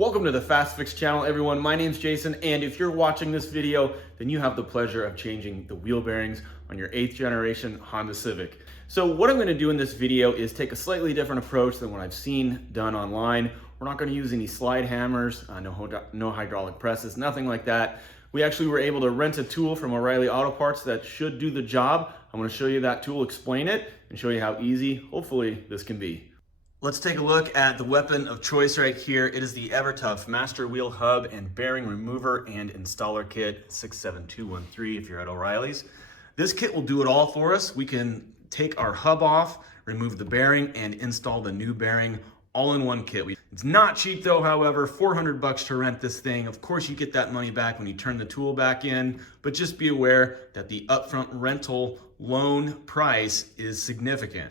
Welcome to the Fast Fix channel, everyone. My name's Jason, and if you're watching this video, then you have the pleasure of changing the wheel bearings on your 8th generation Honda Civic. So what I'm gonna do in this video is take a slightly different approach than what I've seen done online. We're not gonna use any slide hammers, no hydraulic presses, nothing like that. We actually were able to rent a tool from O'Reilly Auto Parts that should do the job. I'm gonna show you that tool, explain it, and show you how easy, hopefully, this can be. Let's take a look at the weapon of choice right here. It is the EverTough Master Wheel Hub and Bearing Remover and Installer Kit 67213 if you're at O'Reilly's. This kit will do it all for us. We can take our hub off, remove the bearing, and install the new bearing all in one kit. It's not cheap though, however, $400 to rent this thing. Of course you get that money back when you turn the tool back in, but just be aware that the upfront rental loan price is significant.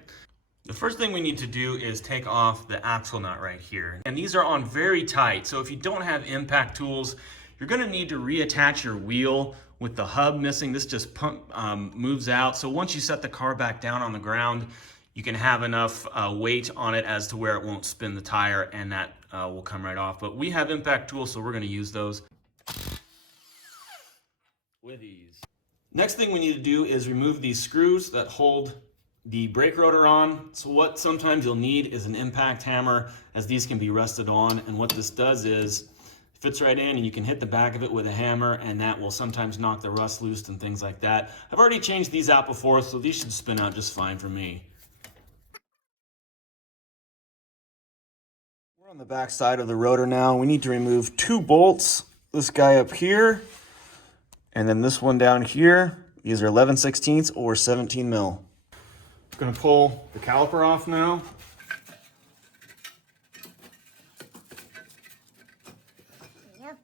The first thing we need to do is take off the axle nut right here. And these are on very tight, so if you don't have impact tools, you're gonna need to reattach your wheel with the hub missing. This just moves out. So once you set the car back down on the ground, you can have enough weight on it as to where it won't spin the tire, and that will come right off. But we have impact tools, so we're gonna use those with ease. Next thing we need to do is remove these screws that hold the brake rotor on. So what sometimes you'll need is an impact hammer, as these can be rusted on, and what this does is it fits right in and you can hit the back of it with a hammer, and that will sometimes knock the rust loose and things like that. I've already changed these out before, so these should spin out just fine for me. We're on the back side of the rotor now. We need to remove 2 bolts, this guy up here and then this one down here. These are 11/16 or 17 mil. Going to pull the caliper off now. Yep.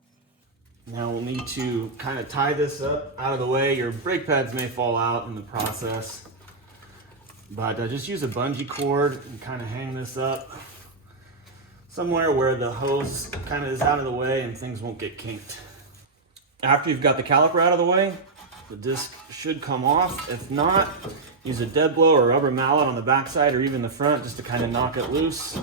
Now we'll need to kind of tie this up out of the way. Your brake pads may fall out in the process, but just use a bungee cord and kind of hang this up somewhere where the hose kind of is out of the way and things won't get kinked. After you've got the caliper out of the way, the disc should come off. If not, use a dead blow or a rubber mallet on the backside or even the front just to kind of knock it loose.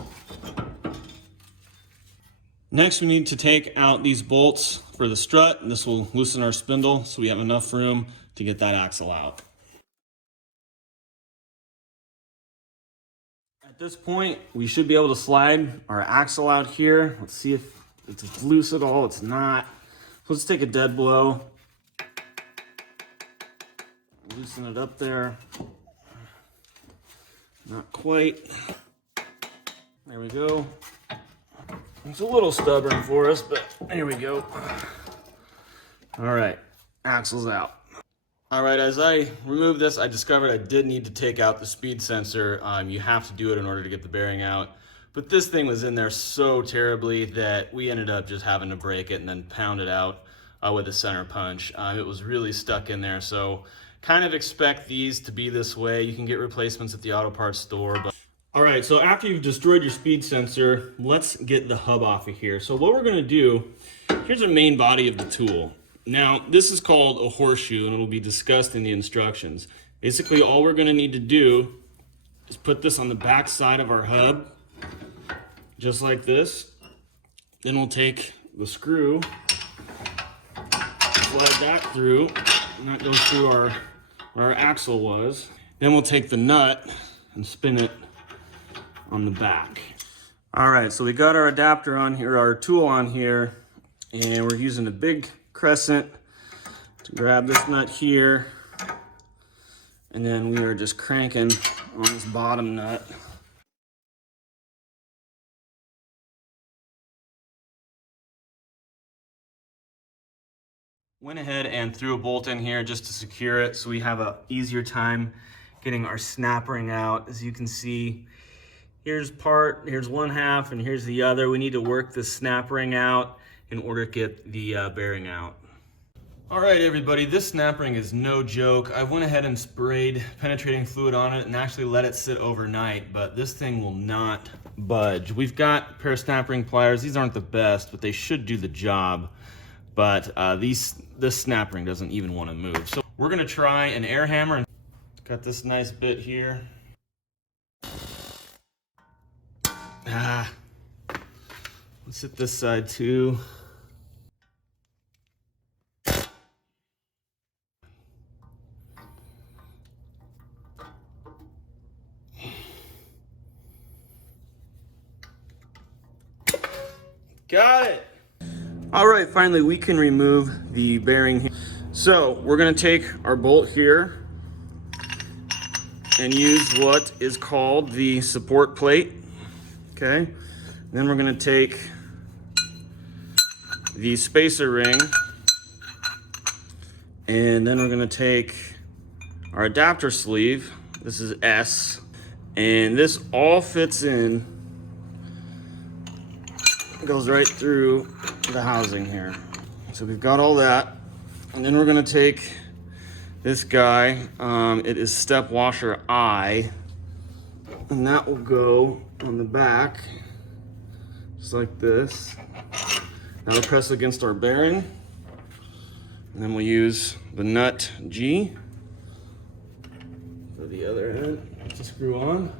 Next, we need to take out these bolts for the strut, and this will loosen our spindle so we have enough room to get that axle out. At this point, we should be able to slide our axle out here. Let's see if it's loose at all. It's not. So let's take a dead blow. Loosen it up there. Not quite. There we go. It's a little stubborn for us, but here we go. All right, axle's out. All right, as I removed this, I discovered I did need to take out the speed sensor. You have to do it in order to get the bearing out. But this thing was in there so terribly that we ended up just having to break it and then pound it out with a center punch. It was really stuck in there, so kind of expect these to be this way. You can get replacements at the auto parts store. But all right, so after you've destroyed your speed sensor, let's get the hub off of here. So what we're gonna do, here's the main body of the tool. Now, this is called a horseshoe, and it will be discussed in the instructions. Basically, all we're gonna need to do is put this on the back side of our hub, just like this. Then we'll take the screw, slide that through, and that goes through where our axle was. Then we'll take the nut and spin it on the back. All right, so we got our adapter on here, our tool on here, and we're using a big crescent to grab this nut here. And then we are just cranking on this bottom nut. Went ahead and threw a bolt in here just to secure it so we have an easier time getting our snap ring out. As you can see, here's one half and here's the other. We need to work the snap ring out in order to get the bearing out. All right, everybody, this snap ring is no joke. I went ahead and sprayed penetrating fluid on it and actually let it sit overnight, but this thing will not budge. We've got a pair of snap ring pliers. These aren't the best, but they should do the job. But this snap ring doesn't even want to move. So we're gonna try an air hammer. Got this nice bit here. Let's hit this side too. Got it. All right, finally we can remove the bearing. So we're gonna take our bolt here and use what is called the support plate, okay? Then we're gonna take the spacer ring, and then we're gonna take our adapter sleeve. This is S, and this all fits in. It goes right through the housing here. So we've got all that, and then we're gonna take this guy. It is step washer I, and that will go on the back, just like this. That'll press against our bearing, and then we'll use the nut G for the other end to screw on.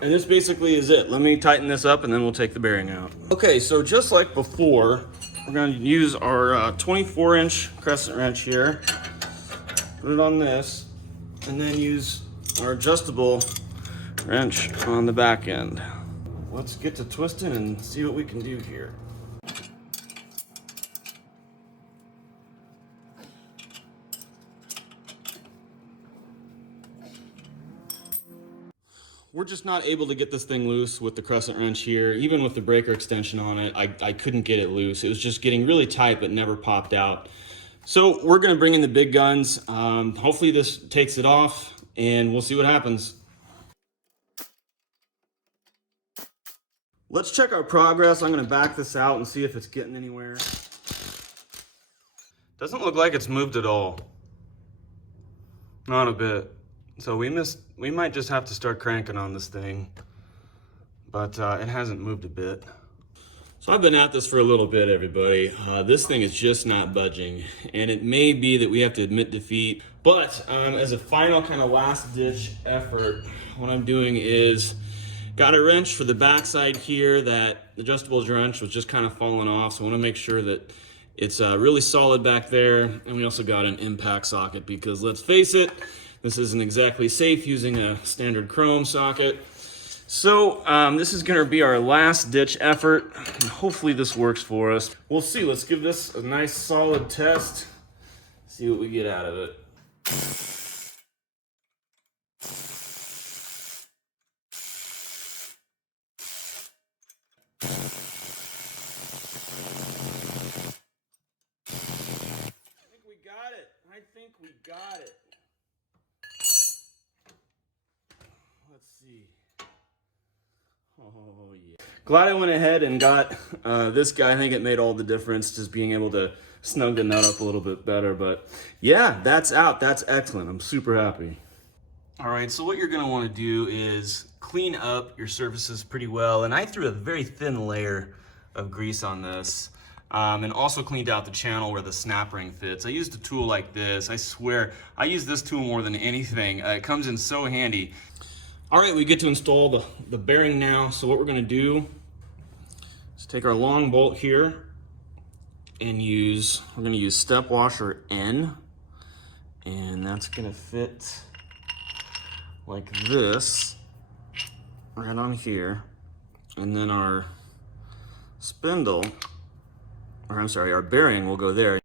And this basically is it. Let me tighten this up and then we'll take the bearing out. Okay, so just like before, we're gonna use our 24-inch crescent wrench here, put it on this, and then use our adjustable wrench on the back end. Let's get to twisting and see what we can do here. We're just not able to get this thing loose with the crescent wrench here. Even with the breaker extension on it, I couldn't get it loose. It was just getting really tight, but never popped out. So we're gonna bring in the big guns. Hopefully this takes it off, and we'll see what happens. Let's check our progress. I'm gonna back this out and see if it's getting anywhere. Doesn't look like it's moved at all. Not a bit. So we might just have to start cranking on this thing, but it hasn't moved a bit. So I've been at this for a little bit, everybody. This thing is just not budging, and it may be that we have to admit defeat, but as a final kind of last ditch effort, what I'm doing is got a wrench for the backside here. That adjustable wrench was just kind of falling off, so I want to make sure that it's really solid back there. And we also got an impact socket, because let's face it, this isn't exactly safe using a standard chrome socket. So this is gonna be our last ditch effort, and hopefully this works for us. We'll see. Let's give this a nice solid test, see what we get out of it. I think we got it. Let's see. Oh yeah. Glad I went ahead and got this guy. I think it made all the difference, just being able to snug the nut up a little bit better. But yeah, that's out. That's excellent. I'm super happy. All right, so what you're gonna wanna do is clean up your surfaces pretty well. And I threw a very thin layer of grease on this. And also cleaned out the channel where the snap ring fits. I used a tool like this. I swear, I use this tool more than anything. It comes in so handy. All right, we get to install the bearing now. So what we're gonna do is take our long bolt here and we're gonna use step washer N, and that's gonna fit like this, right on here. And then our spindle, or I'm sorry, our bearing will go there.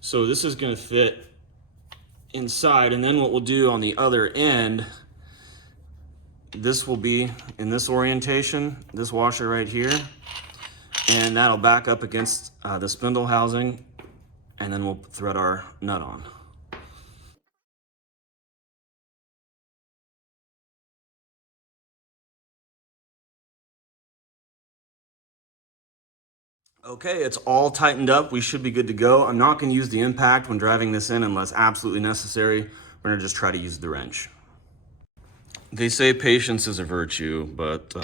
So this is gonna fit inside, and then what we'll do on the other end, this will be in this orientation, this washer right here, and that'll back up against the spindle housing, and then we'll thread our nut on. Okay, it's all tightened up. We should be good to go. I'm not gonna use the impact when driving this in unless absolutely necessary. We're gonna just try to use the wrench. They say patience is a virtue, but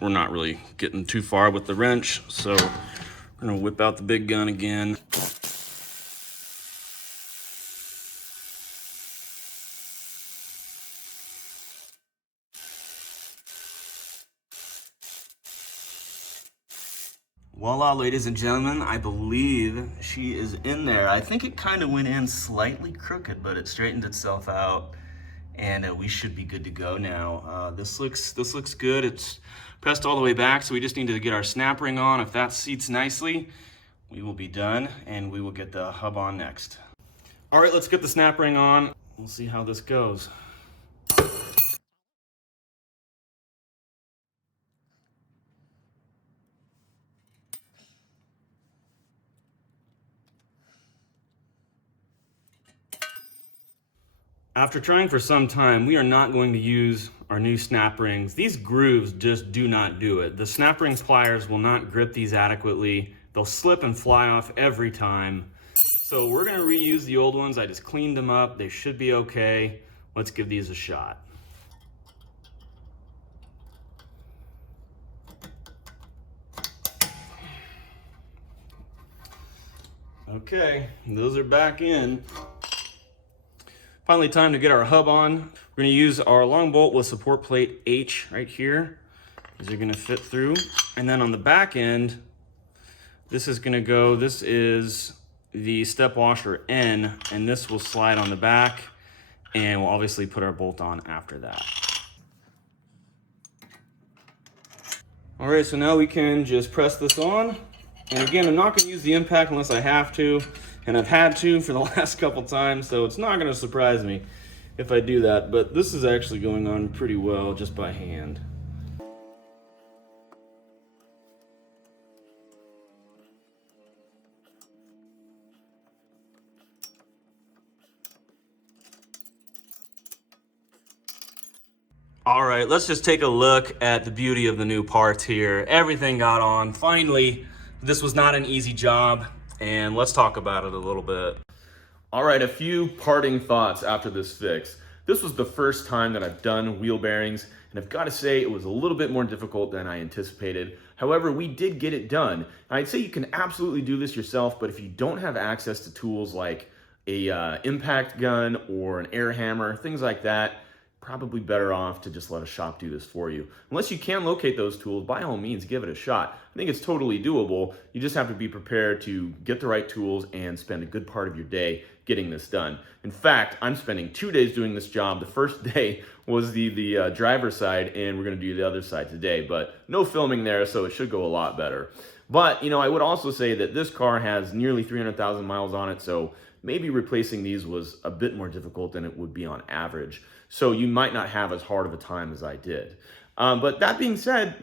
we're not really getting too far with the wrench. So we're gonna whip out the big gun again. Voila, ladies and gentlemen, I believe she is in there. I think it kind of went in slightly crooked, but it straightened itself out, and we should be good to go now. This looks good. It's pressed all the way back, so we just need to get our snap ring on. If that seats nicely, we will be done, and we will get the hub on next. All right, let's get the snap ring on. We'll see how this goes. After trying for some time, we are not going to use our new snap rings. These grooves just do not do it. The snap ring pliers will not grip these adequately. They'll slip and fly off every time. So we're gonna reuse the old ones. I just cleaned them up. They should be okay. Let's give these a shot. Okay, those are back in. Finally, time to get our hub on. We're gonna use our long bolt with support plate H right here. These are gonna fit through. And then on the back end, this is the step washer N, and this will slide on the back, and we'll obviously put our bolt on after that. All right, so now we can just press this on. And again, I'm not gonna use the impact unless I have to, and I've had to for the last couple times, so it's not gonna surprise me if I do that, but this is actually going on pretty well just by hand. All right, let's just take a look at the beauty of the new parts here. Everything got on, finally. This was not an easy job, and let's talk about it a little bit. All right, a few parting thoughts after this fix. This was the first time that I've done wheel bearings, and I've got to say it was a little bit more difficult than I anticipated. However, we did get it done. I'd say you can absolutely do this yourself, but if you don't have access to tools like a impact gun or an air hammer, things like that, probably better off to just let a shop do this for you. Unless you can locate those tools, by all means, give it a shot. I think it's totally doable. You just have to be prepared to get the right tools and spend a good part of your day getting this done. In fact, I'm spending 2 days doing this job. The first day was the driver's side, and we're gonna do the other side today, but no filming there, so it should go a lot better. But, you know, I would also say that this car has nearly 300,000 miles on it, so maybe replacing these was a bit more difficult than it would be on average. So you might not have as hard of a time as I did. But that being said,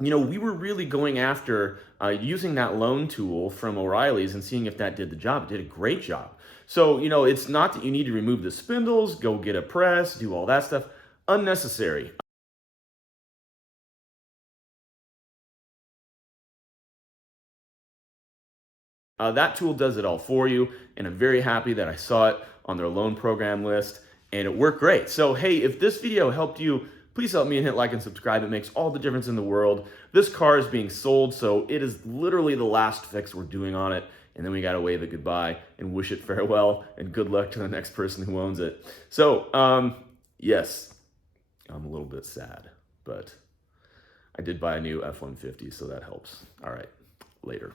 you know, we were really going after using that loan tool from O'Reilly's and seeing if that did the job. It did a great job. So, you know, it's not that you need to remove the spindles, go get a press, do all that stuff. Unnecessary. That tool does it all for you, and I'm very happy that I saw it on their loan program list, and it worked great. So hey, if this video helped you, please help me and hit like and subscribe. It makes all the difference in the world. This car is being sold, so it is literally the last fix we're doing on it, and then we gotta wave it goodbye and wish it farewell, and good luck to the next person who owns it. So, yes, I'm a little bit sad, but I did buy a new F-150, so that helps. All right, later.